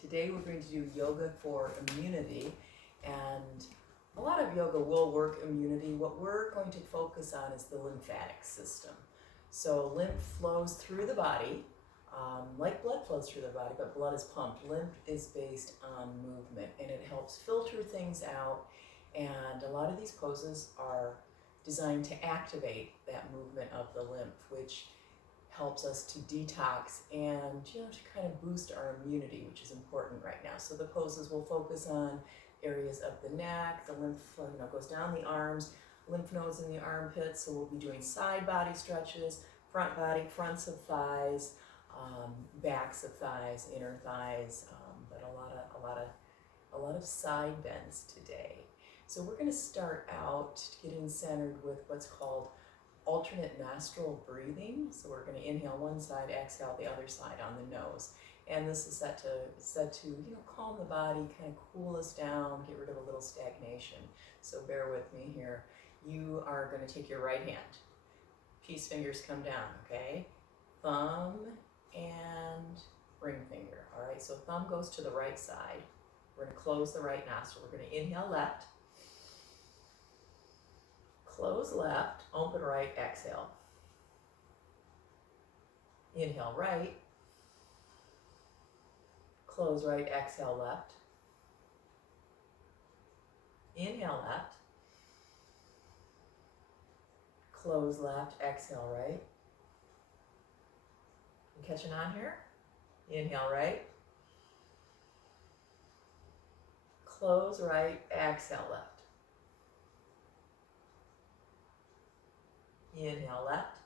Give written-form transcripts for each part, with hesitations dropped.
Today we're going to do yoga for immunity, and a lot of yoga will work immunity. What we're going to focus on is the lymphatic system. So lymph flows through the body, like blood flows through the body, but blood is pumped. Lymph is based on movement, and it helps filter things out, and a lot of these poses are designed to activate that movement of the lymph, which helps us to detox and to kind of boost our immunity, which is important right now. So the poses will focus on areas of the neck. The lymph goes down the arms, lymph nodes in the armpits. So we'll be doing side body stretches, front body, fronts of thighs, backs of thighs, inner thighs, but a lot of side bends today. So we're going to start out getting centered with what's called alternate nostril breathing. So we're going to inhale one side, exhale the other side on the nose. And this is set to calm the body, kind of cool us down, get rid of a little stagnation. So bear with me here. You are going to take your right hand. Peace fingers come down, okay? Thumb and ring finger, all right? So thumb goes to the right side. We're going to close the right nostril. We're going to inhale left. Close left, open right, exhale. Inhale right. Close right, exhale left. Inhale left. Close left, exhale right. You catching on here? Inhale right. Close right, exhale left. Inhale left.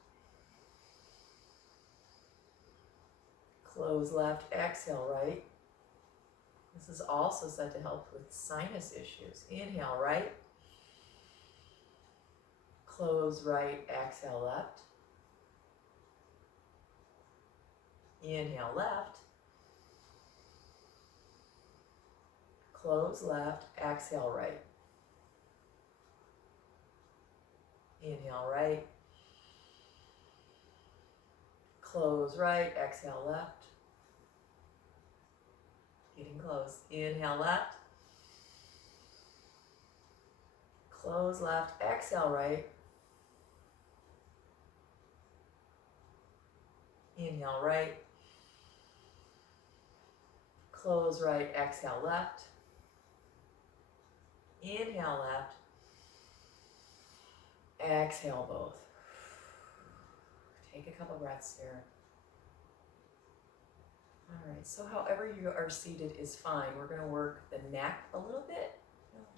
Close left, exhale right. This is also said to help with sinus issues. Inhale right. Close right, exhale left. Inhale left. Close left, exhale right. Inhale right. Close right, exhale left. Getting close. Inhale left. Close left, exhale right. Inhale right. Close right, exhale left. Inhale left. Exhale both. Take a couple breaths here. All right, so however you are seated is fine. We're going to work the neck a little bit,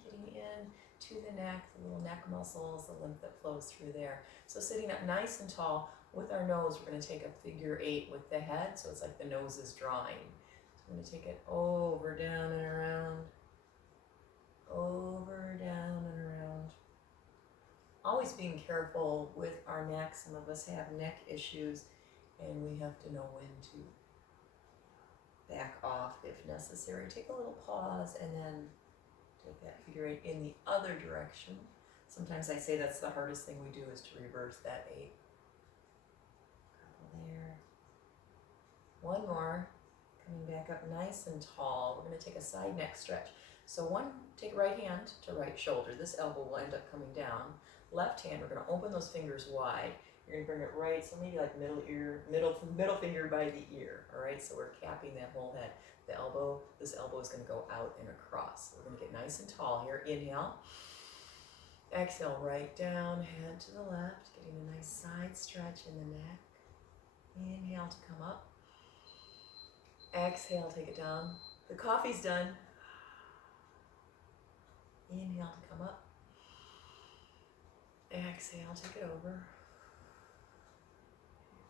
getting in to the neck, the little neck muscles, the lymph that flows through there. So sitting up nice and tall with our nose, we're going to take a figure 8 with the head, so it's like the nose is drawing. So we're going to take it over, down, and around. Over, down, and around. Always being careful with our neck. Some of us have neck issues, and we have to know when to back off if necessary. Take a little pause and then take that figure 8 in the other direction. Sometimes I say that's the hardest thing we do is to reverse that 8. Couple there. One more. Coming back up nice and tall. We're going to take a side neck stretch. So take right hand to right shoulder. This elbow will end up coming down. Left hand, we're going to open those fingers wide. You're going to bring it right, so maybe like middle finger by the ear. All right, so we're capping that whole head. This elbow is going to go out and across. So we're going to get nice and tall here. Inhale. Exhale, right down, head to the left, getting a nice side stretch in the neck. Inhale to come up. Exhale, take it down. The coffee's done. Inhale to come up. Exhale, take it over.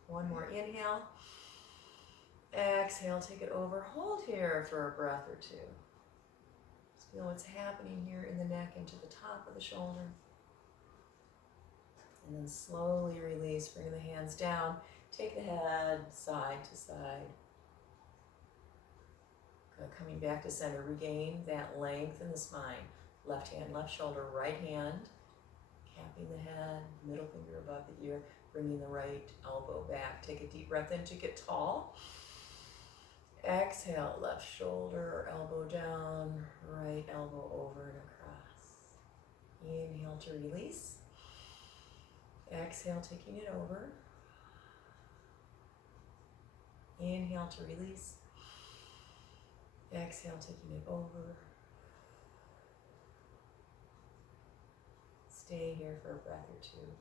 One more inhale. Exhale, take it over. Hold here for a breath or two. Just feel what's happening here in the neck into the top of the shoulder. And then slowly release, bring the hands down. Take the head side to side. Coming back to center, regain that length in the spine. Left hand, left shoulder, right hand. Capping the head, middle finger above the ear, bringing the right elbow back. Take a deep breath in to get tall. Exhale, left shoulder or elbow down, right elbow over and across. Inhale to release. Exhale, taking it over. Inhale to release. Exhale, taking it over. Stay here for a breath or two.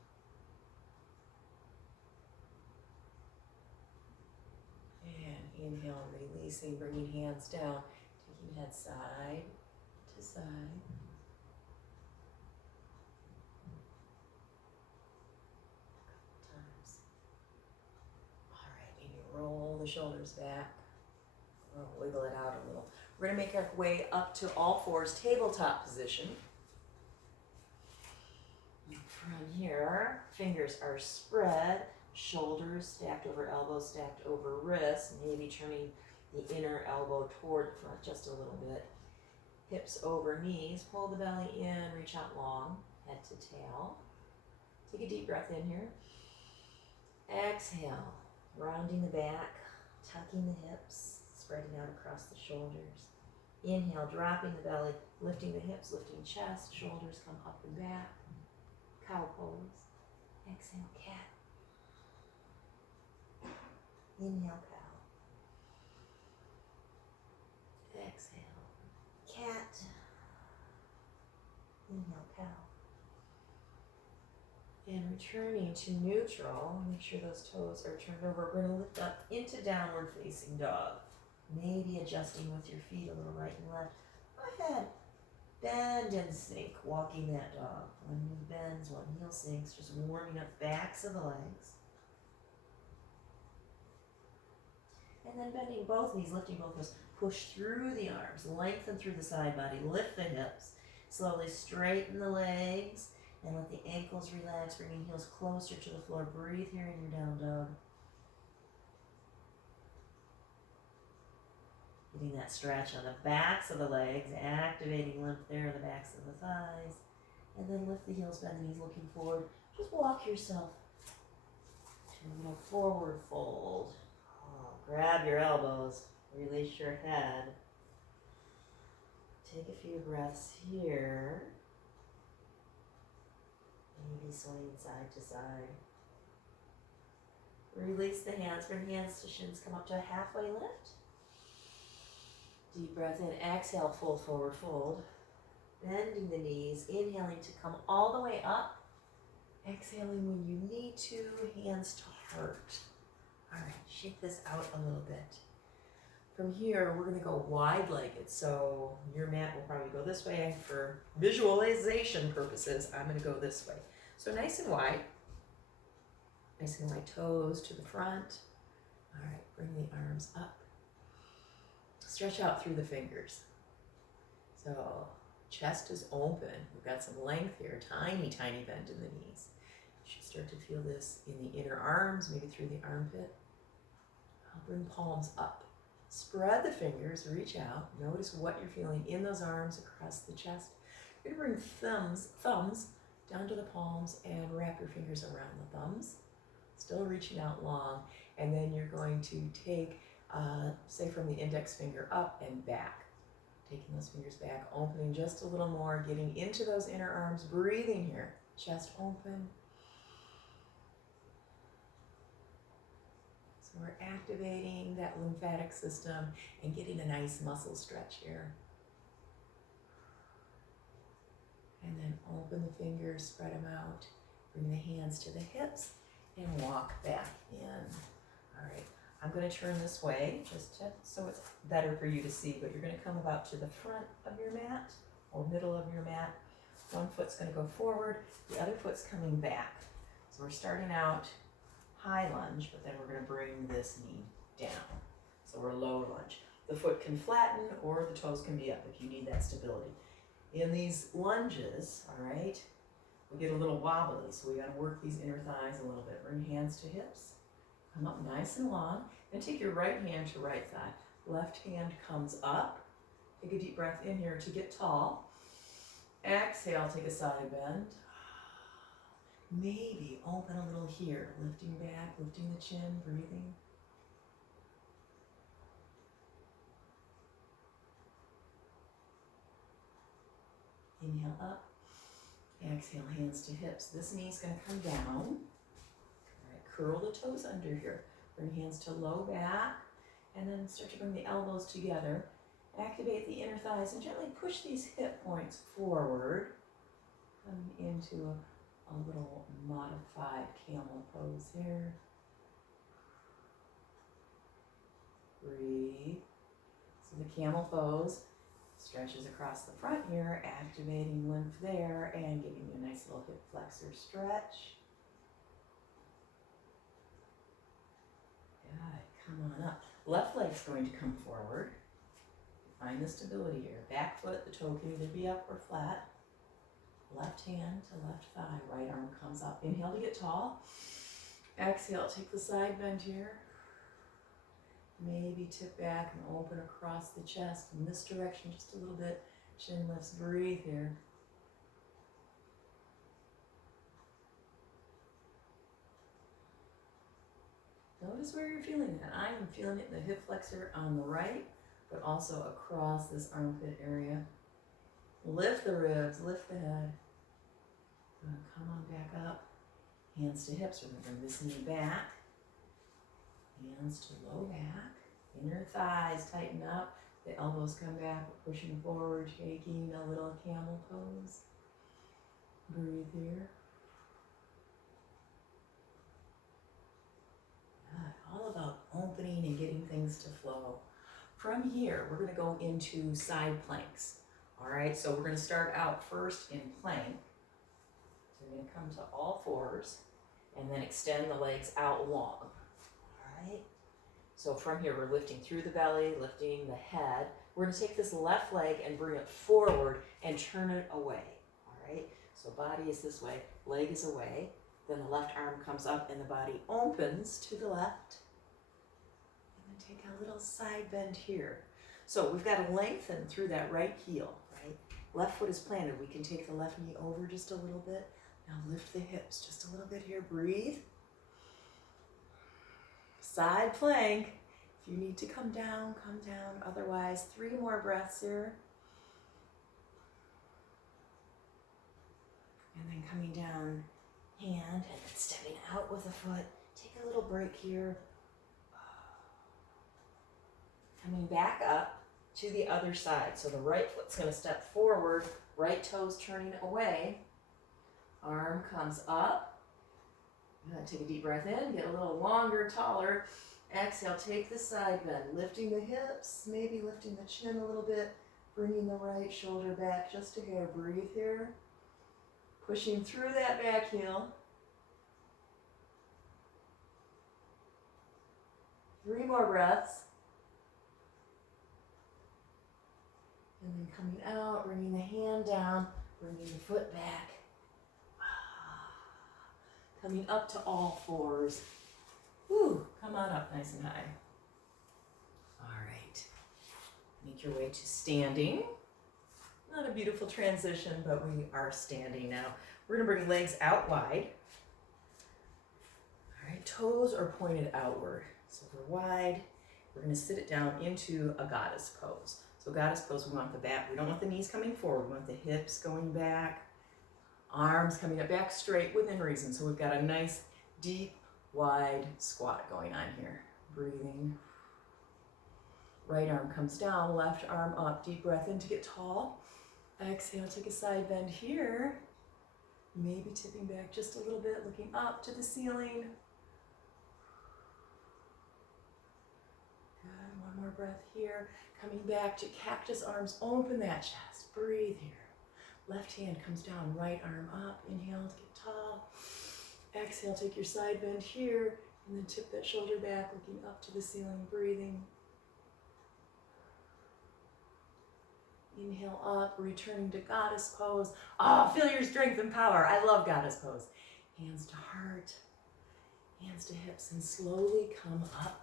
And inhale, releasing, bringing hands down, taking head side to side. Times. All right, and you roll the shoulders back. Wiggle it out a little. We're going to make our way up to all fours, tabletop position. From here, fingers are spread, shoulders stacked over elbows, stacked over wrists, maybe turning the inner elbow toward the front just a little bit. Hips over knees, pull the belly in, reach out long, head to tail. Take a deep breath in here. Exhale, rounding the back, tucking the hips, spreading out across the shoulders. Inhale, dropping the belly, lifting the hips, lifting chest, shoulders come up and back. Cow pose. Exhale, cat. Inhale, cow. Exhale, cat. Inhale, cow. And returning to neutral, make sure those toes are turned over. We're going to lift up into downward facing dog. Maybe adjusting with your feet a little right and left. Go ahead. Bend and sink, walking that dog. One knee bends, one heel sinks, just warming up backs of the legs. And then bending both knees, lifting both toes. Push through the arms, lengthen through the side body, lift the hips. Slowly straighten the legs and let the ankles relax, bringing heels closer to the floor. Breathe here in your down dog. Getting that stretch on the backs of the legs, activating lymph there, the backs of the thighs. And then lift the heels, bend the knees, looking forward. Just walk yourself to a little forward fold. Grab your elbows, release your head. Take a few breaths here. Maybe swaying side to side. Release the hands, bring hands to shins, come up to a halfway lift. Deep breath in, exhale, full forward fold. Bending the knees, inhaling to come all the way up. Exhaling when you need to, hands to heart. All right, shake this out a little bit. From here, we're going to go wide-legged. So your mat will probably go this way. For visualization purposes, I'm going to go this way. So nice and wide. Nice and wide toes to the front. All right, bring the arms up. Stretch out through the fingers. So chest is open. We've got some length here, tiny, tiny bend in the knees. You should start to feel this in the inner arms, maybe through the armpit. I'll bring palms up. Spread the fingers, reach out. Notice what you're feeling in those arms across the chest. You're gonna bring thumbs down to the palms and wrap your fingers around the thumbs. Still reaching out long. And then you're going to take say from the index finger up and back. Taking those fingers back, opening just a little more, getting into those inner arms, breathing here. Chest open. So we're activating that lymphatic system and getting a nice muscle stretch here. And then open the fingers, spread them out. Bring the hands to the hips and walk back in. All right. I'm going to turn this way so it's better for you to see, but you're going to come about to the front of your mat or middle of your mat. One foot's going to go forward, the other foot's coming back. So we're starting out high lunge, but then we're going to bring this knee down. So we're low lunge. The foot can flatten or the toes can be up if you need that stability. In these lunges, all right, we get a little wobbly, so we got to work these inner thighs a little bit. Bring hands to hips. Come up nice and long, and take your right hand to right thigh. Left hand comes up. Take a deep breath in here to get tall. Exhale, take a side bend. Maybe open a little here, lifting back, lifting the chin, breathing. Inhale up. Exhale, hands to hips. This knee's going to come down. All right, curl the toes under here. Bring hands to low back, and then start to bring the elbows together. Activate the inner thighs and gently push these hip points forward. Coming into a little modified camel pose here. Breathe. So the camel pose stretches across the front here, activating lymph there and giving you a nice little hip flexor stretch. Good. Come on up. Left leg's going to come forward. Find the stability here. Back foot, the toe can either be up or flat. Left hand to left thigh. Right arm comes up. Inhale to get tall. Exhale, take the side bend here. Maybe tip back and open across the chest in this direction just a little bit. Chin lifts, breathe here. Notice where you're feeling that. I am feeling it in the hip flexor on the right, but also across this armpit area. Lift the ribs, lift the head. Come on back up. Hands to hips. We're going to bring this knee back. Hands to low back. Inner thighs tighten up. The elbows come back. We're pushing forward, shaking a little camel pose. Breathe here. Good. All about opening and getting things to flow. From here, we're going to go into side planks. All right, so we're going to start out first in plank. So we're going to come to all fours and then extend the legs out long. All right. So from here, we're lifting through the belly, lifting the head. We're going to take this left leg and bring it forward and turn it away. All right. So body is this way, leg is away. Then the left arm comes up and the body opens to the left. And then take a little side bend here. So we've got to lengthen through that right heel, right? Left foot is planted. We can take the left knee over just a little bit. Now lift the hips just a little bit here. Breathe. Side plank. If you need to come down, come down. Otherwise, 3 more breaths here. And then coming down, hand, and then stepping out with a foot. Take a little break here. Coming back up to the other side. So the right foot's going to step forward, right toes turning away. Arm comes up. Take a deep breath in, get a little longer, taller. Exhale, take the side bend, lifting the hips, maybe lifting the chin a little bit, bringing the right shoulder back just a hair. Breathe here. Pushing through that back heel. 3 more breaths. And then coming out, bringing the hand down, bringing the foot back. Coming up to all fours. Whew, come on up nice and high. All right. Make your way to standing. Not a beautiful transition, but we are standing now. We're going to bring legs out wide. All right, toes are pointed outward. So we're wide. We're going to sit it down into a goddess pose. So goddess pose, we want the back. We don't want the knees coming forward. We want the hips going back. Arms coming up back straight within reason. So we've got a nice, deep, wide squat going on here. Breathing. Right arm comes down, left arm up. Deep breath in to get tall. Exhale, take a side bend here. Maybe tipping back just a little bit, looking up to the ceiling. Good, 1 more breath here. Coming back to cactus arms, open that chest. Breathe here. Left hand comes down, right arm up. Inhale to get tall. Exhale, take your side bend here, and then tip that shoulder back, looking up to the ceiling, breathing. Inhale up, returning to goddess pose. Feel your strength and power. I love goddess pose. Hands to heart, hands to hips, and slowly come up,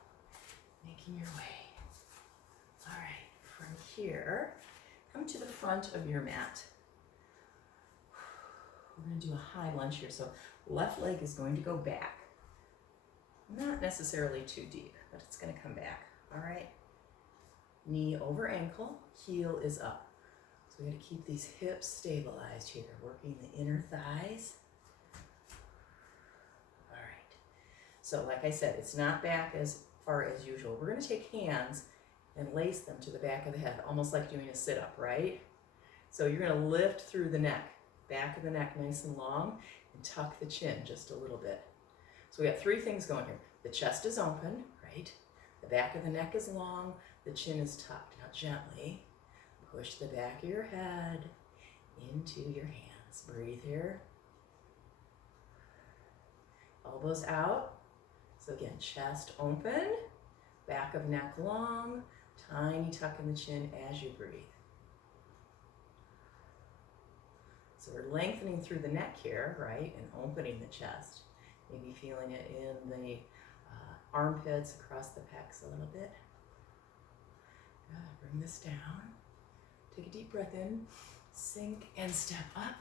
making your way. All right, from here, come to the front of your mat. We're going to do a high lunge here. So left leg is going to go back. Not necessarily too deep, but it's going to come back. All right. Knee over ankle, heel is up. So So we got to keep these hips stabilized here, working the inner thighs. All right. So like I said, it's not back as far as usual. We're going to take hands and lace them to the back of the head, almost like doing a sit-up, right? So you're going to lift through the neck, back of the neck nice and long, and tuck the chin just a little bit. So we got three things going here. The chest is open, right? The back of the neck is long, the chin is tucked. Now gently push the back of your head into your hands. Breathe here. Elbows out. So again, chest open, back of neck long, tiny tuck in the chin as you breathe. So we're lengthening through the neck here, right, and opening the chest. Maybe feeling it in the armpits, across the pecs a little bit. Good. Bring this down. Take a deep breath in, sink and step up.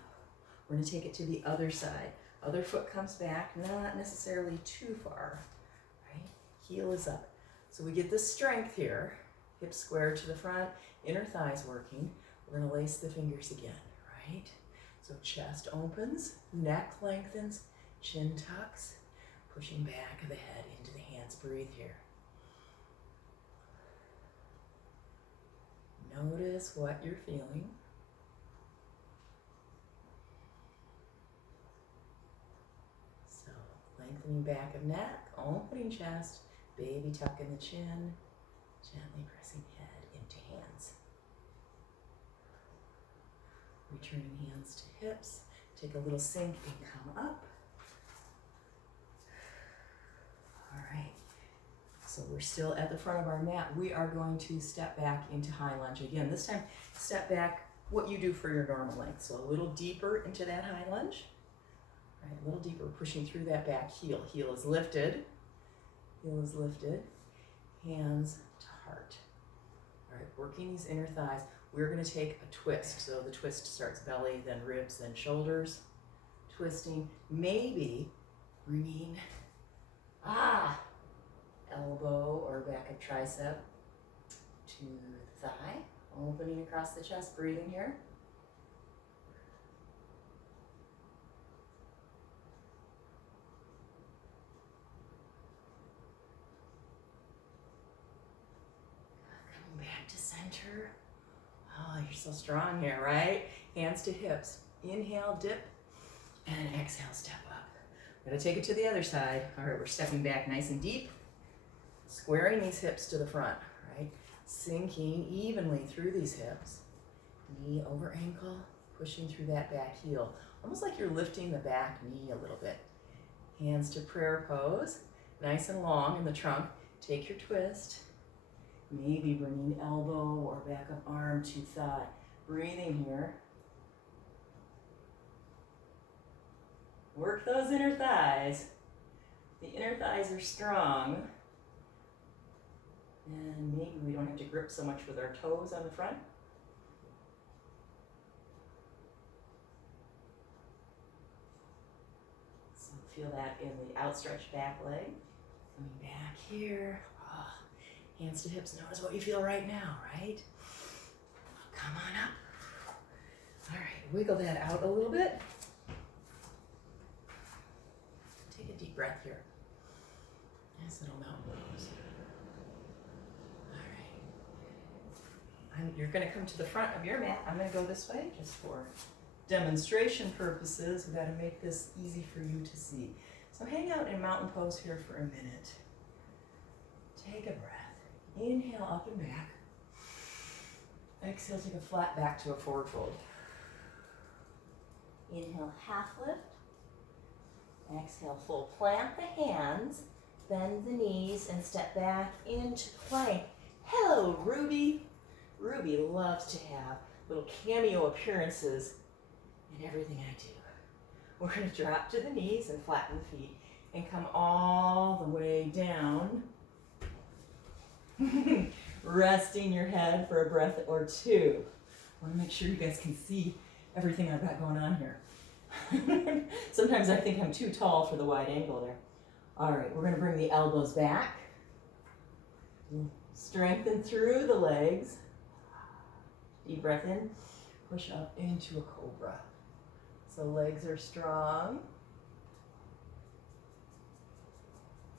We're going to take it to the other side. Other foot comes back, not necessarily too far, right? Heel is up. So we get this strength here. Hips square to the front, inner thighs working. We're going to lace the fingers again, right? So chest opens, neck lengthens, chin tucks, pushing back of the head into the hands. Breathe here. Notice what you're feeling. So lengthening back of neck, opening chest, baby tuck in the chin, gently pressing head into hands. Returning hands to hips. Take a little sink and come up. All right. So we're still at the front of our mat. We are going to step back into high lunge again. This time, step back what you do for your normal length. So a little deeper into that high lunge. All right, a little deeper, pushing through that back heel. Heel is lifted. Heel is lifted. Hands to heart. All right, working these inner thighs. We're going to take a twist. So the twist starts belly, then ribs, then shoulders. Twisting, maybe bringing elbow or back of tricep to the thigh. Opening across the chest, breathing here. Coming back to center. Oh, you're so strong here, right? Hands to hips. Inhale, dip, and exhale, step up. We're gonna take it to the other side. All right, we're stepping back nice and deep, squaring these hips to the front, right? Sinking evenly through these hips. Knee over ankle, pushing through that back heel. Almost like you're lifting the back knee a little bit. Hands to prayer pose, nice and long in the trunk. Take your twist. Maybe bringing elbow or back of arm to thigh. Breathing here. Work those inner thighs. The inner thighs are strong. And maybe we don't have to grip so much with our toes on the front. So feel that in the outstretched back leg. Coming back here. Oh, hands to hips. Notice what you feel right now, right? Come on up. All right, wiggle that out a little bit. Take a deep breath here. Nice little mountain pose. All right. You're going to come to the front of your mat. I'm going to go this way just for demonstration purposes. We've got to make this easy for you to see. So hang out in mountain pose here for a minute. Take a breath. Inhale up and back. Exhale, take a flat back to a forward fold. Inhale, half lift. Exhale, full plant the hands, bend the knees, and step back into plank. Hello, Ruby. Ruby loves to have little cameo appearances in everything I do. We're going to drop to the knees and flatten the feet and come all the way down. Resting your head for a breath or two. I want to make sure you guys can see everything I've got going on here. Sometimes I think I'm too tall for the wide angle there. All right, we're going to bring the elbows back. Strengthen through the legs. Deep breath in. push up into a cobra. So legs are strong.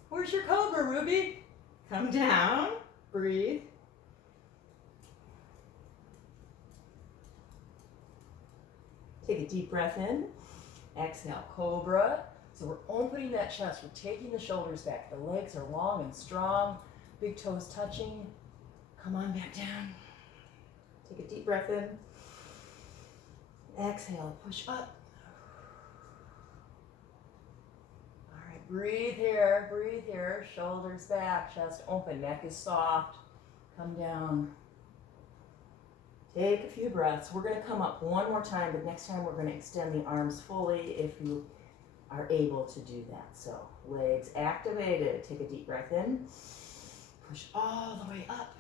Where's your cobra, Ruby? Come down, breathe. Take a deep breath in, exhale, cobra. So we're opening that chest, we're taking the shoulders back. The legs are long and strong, big toes touching. Come on back down. Take a deep breath in. Exhale, push up. All right, breathe here, shoulders back, chest open, neck is soft. Come down. Take a few breaths. We're gonna come up one more time, but next time we're gonna extend the arms fully if you are able to do that. So legs activated. Take a deep breath in. Push all the way up.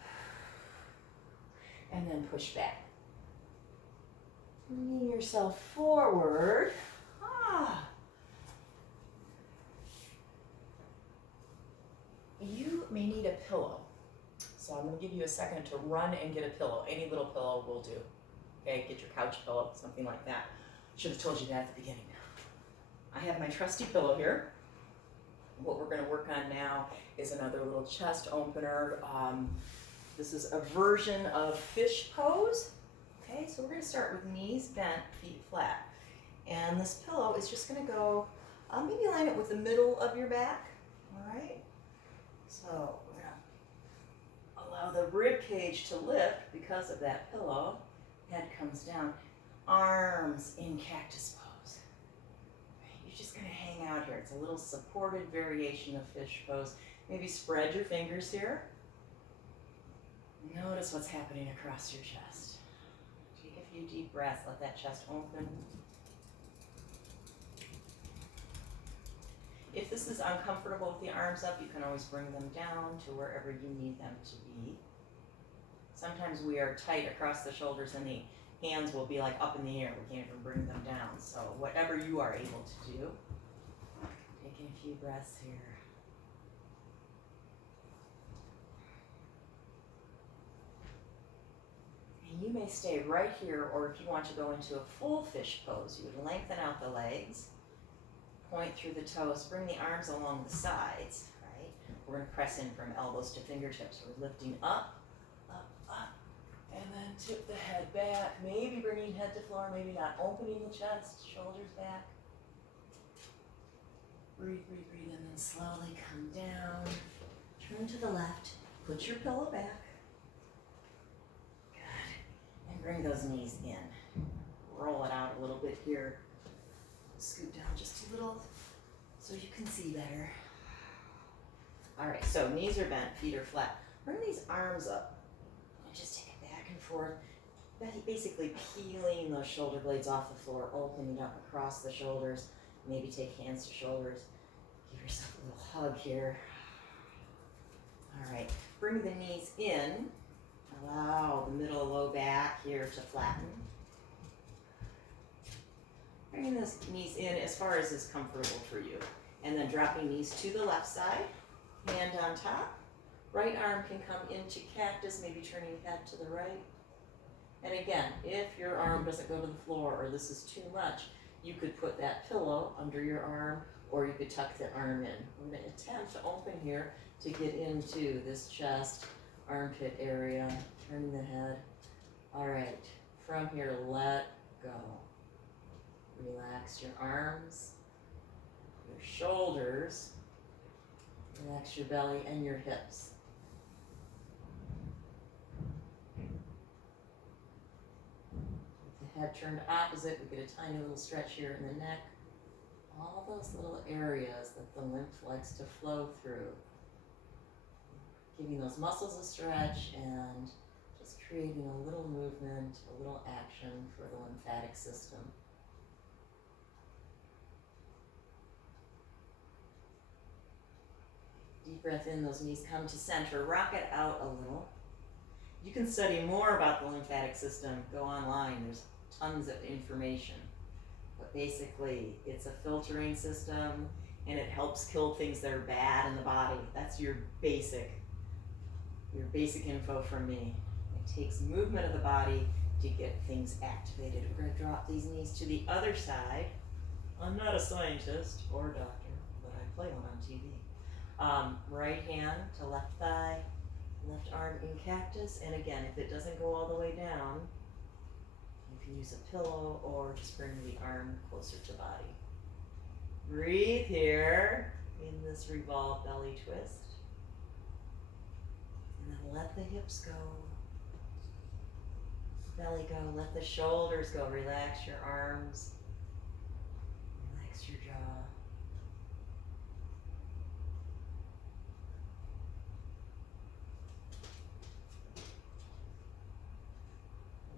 And then push back. Bringing yourself forward. You may need a pillow. So I'm going to give you a second to run and get a pillow. Any little pillow will do. Okay, get your couch pillow, something like that. Should have told you that at the beginning. I have my trusty pillow here. What we're going to work on now is another little chest opener. This is a version of fish pose. Okay, so we're going to start with knees bent, feet flat. And this pillow is just going to go, maybe line it with the middle of your back. All right? So we're going to allow the rib cage to lift because of that pillow. Head comes down. Arms in cactus pose. You're just going to hang out here. It's a little supported variation of fish pose. Maybe spread your fingers here. Notice what's happening across your chest. Take a few deep breaths. Let that chest open. If this is uncomfortable with the arms up, you can always bring them down to wherever you need them to be. Sometimes we are tight across the shoulders and the hands will be like up in the air. We can't even bring them down. So whatever you are able to do. Taking a few breaths here. And you may stay right here, or if you want to go into a full fish pose, you would lengthen out the legs, point through the toes, bring the arms along the sides, right? We're going to press in from elbows to fingertips. We're lifting up, and then tip the head back, maybe bringing head to floor, maybe not, opening the chest, shoulders back. Breathe, breathe, breathe, and then slowly come down. Turn to the left, put your pillow back. Good. And bring those knees in. Roll it out a little bit here. Scoot down just a little so you can see better. All right, so knees are bent, feet are flat. Bring these arms up and just take it back and forth. Basically peeling those shoulder blades off the floor, opening up across the shoulders. Maybe take hands to shoulders. Give yourself a little hug here. All right, bring the knees in. Allow the middle low back here to flatten. Bringing those knees in as far as is comfortable for you. And then dropping knees to the left side, hand on top. Right arm can come into cactus, maybe turning head to the right. And again, if your arm doesn't go to the floor or this is too much, you could put that pillow under your arm or you could tuck the arm in. We're going to attempt to open here to get into this chest, armpit area, turning the head. All right, from here, let go. Relax your arms, your shoulders, relax your belly and your hips. With the head turned opposite, we get a tiny little stretch here in the neck. All those little areas that the lymph likes to flow through. Giving those muscles a stretch and just creating a little movement, a little action for the lymphatic system. Deep breath in, those knees come to center. Rock it out a little. You can study more about the lymphatic system. Go online. There's tons of information. But basically, it's a filtering system, and it helps kill things that are bad in the body. That's your basic info from me. It takes movement of the body to get things activated. We're going to drop these knees to the other side. I'm not a scientist or doctor, but I play one on TV. Right hand to left thigh, left arm in cactus, and again, if it doesn't go all the way down, you can use a pillow or just bring the arm closer to body. Breathe here in this revolved belly twist. And then let the hips go. Belly go, let the shoulders go. Relax your arms. Relax your jaw.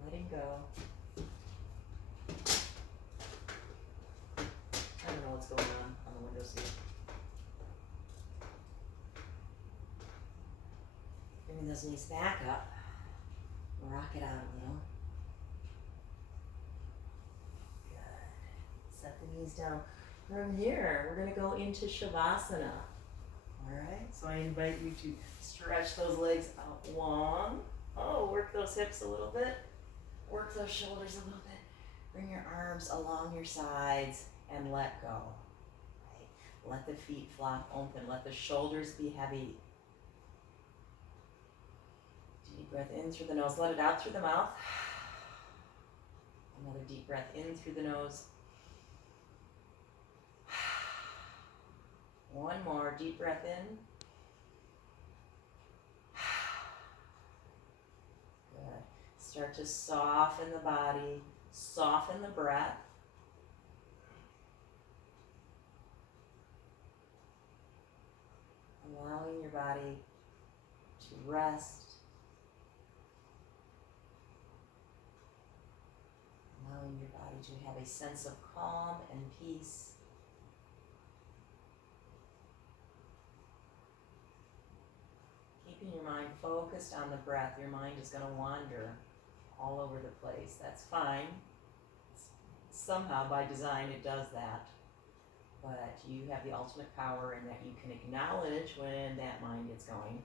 Letting go. I don't know what's going on the window seat. Bringing those knees back up. Rock it out a little. Good. Set the knees down. From here, we're going to go into Shavasana. Alright, so I invite you to stretch those legs out long. Oh, work those hips a little bit. Work those shoulders a little bit. Bring your arms along your sides and let go. Right? Let the feet flop open. Let the shoulders be heavy. Deep breath in through the nose. Let it out through the mouth. Another deep breath in through the nose. One more deep breath in. Good. Start to soften the body, soften the breath. Allowing your body to rest. Allowing your body to have a sense of calm and peace. Keeping your mind focused on the breath. Your mind is going to wander all over the place. That's fine. Somehow by design it does that. But you have the ultimate power in that you can acknowledge when that mind gets going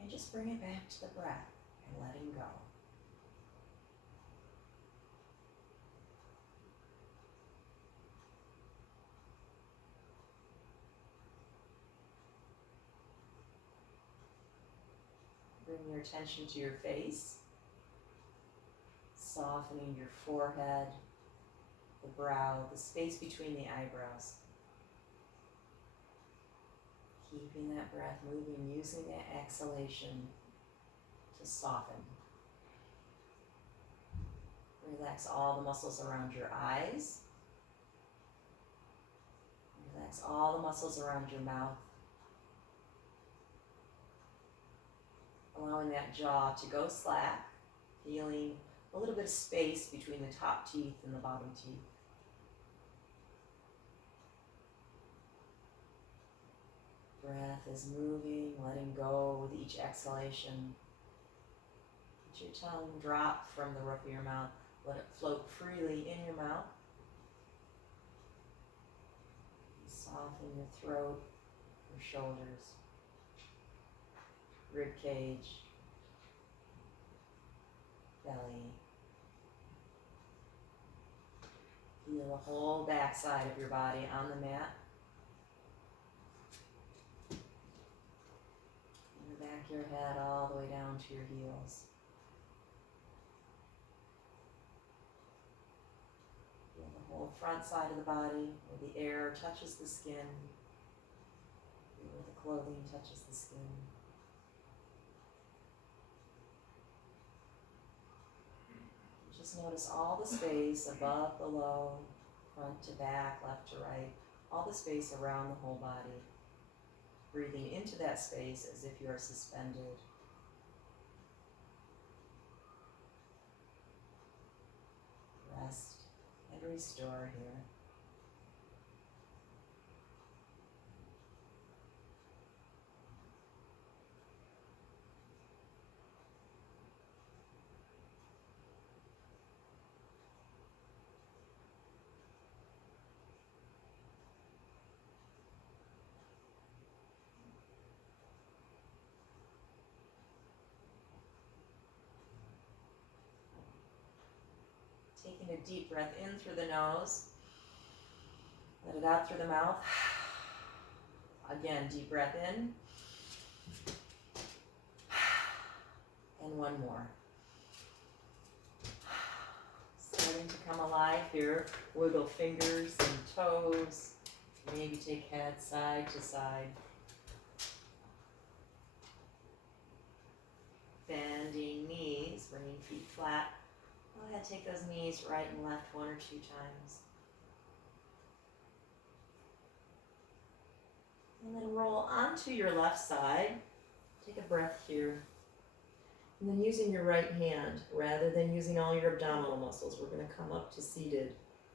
and just bring it back to the breath and letting go. Bring your attention to your face, softening your forehead, the brow, the space between the eyebrows. Keeping that breath moving, using that exhalation to soften. Relax all the muscles around your eyes. Relax all the muscles around your mouth. Allowing that jaw to go slack, feeling a little bit of space between the top teeth and the bottom teeth. Breath is moving, letting go with each exhalation. Let your tongue drop from the roof of your mouth. Let it float freely in your mouth. Soften your throat, your shoulders, rib cage, belly. Feel the whole back side of your body on the mat. And the back of your head all the way down to your heels. Feel the whole front side of the body where the air touches the skin, where the clothing touches the skin. Just notice all the space above, below, front to back, left to right, all the space around the whole body. Breathing into that space as if you are suspended. Rest and restore here. Take a deep breath in through the nose. Let it out through the mouth. Again, deep breath in. And one more. Starting to come alive here. Wiggle fingers and toes. Maybe take head side to side. Bending knees, bringing feet flat. Go ahead, take those knees right and left 1 or 2 times. And then roll onto your left side. Take a breath here. And then using your right hand, rather than using all your abdominal muscles, we're going to come up to seated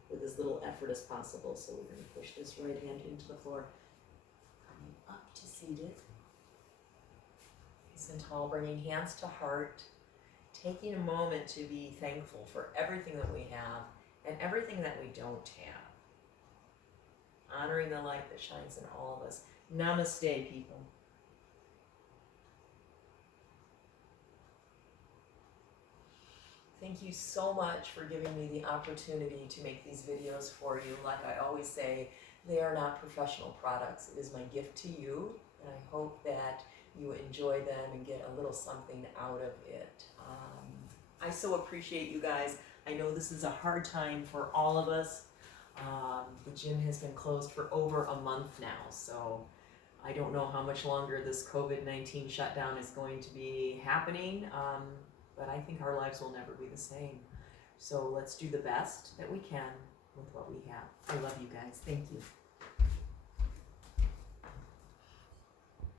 with as little effort as possible. So we're going to push this right hand into the floor. Coming up to seated. Nice and tall, bringing hands to heart. Taking a moment to be thankful for everything that we have and everything that we don't have. Honoring the light that shines in all of us. Namaste, people. Thank you so much for giving me the opportunity to make these videos for you. Like I always say, they are not professional products. It is my gift to you, and I hope that you enjoy them and get a little something out of it. I so appreciate you guys. I know this is a hard time for all of us. The gym has been closed for over a month now, so I don't know how much longer this COVID-19 shutdown is going to be happening, but I think our lives will never be the same. So let's do the best that we can with what we have. I love you guys. Thank you.